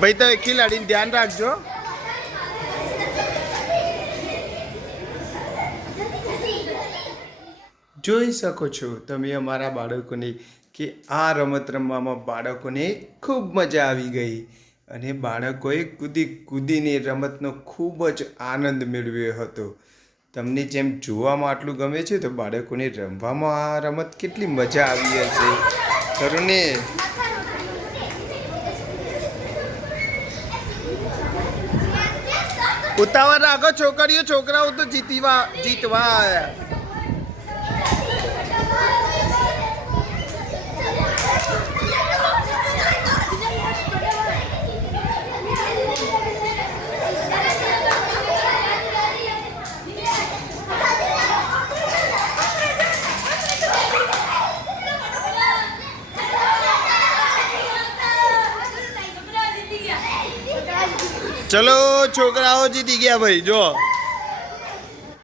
ભાઈ, તમે ખિલાડીને ધ્યાન રાખજો. જોઈ શકો છો તમે અમારા બાળકોને કે આ રમત રમવામાં બાળકોને ખૂબ મજા આવી ગઈ અને બાળકોએ કૂદી કૂદીને રમતનો ખૂબ જ આનંદ મેળવ્યો હતો. તમને જેમ જોવામાં આટલું ગમે છે, તો બાળકોને રમવામાં આ રમત કેટલી મજા આવી હશે. ખરું ને ઉતાવળ રાખો, છોકરીઓ છોકરાઓ તો જીતવા જીતવા. આયા ચલો છોકરાઓ જીતી ગયા ભાઈ જો.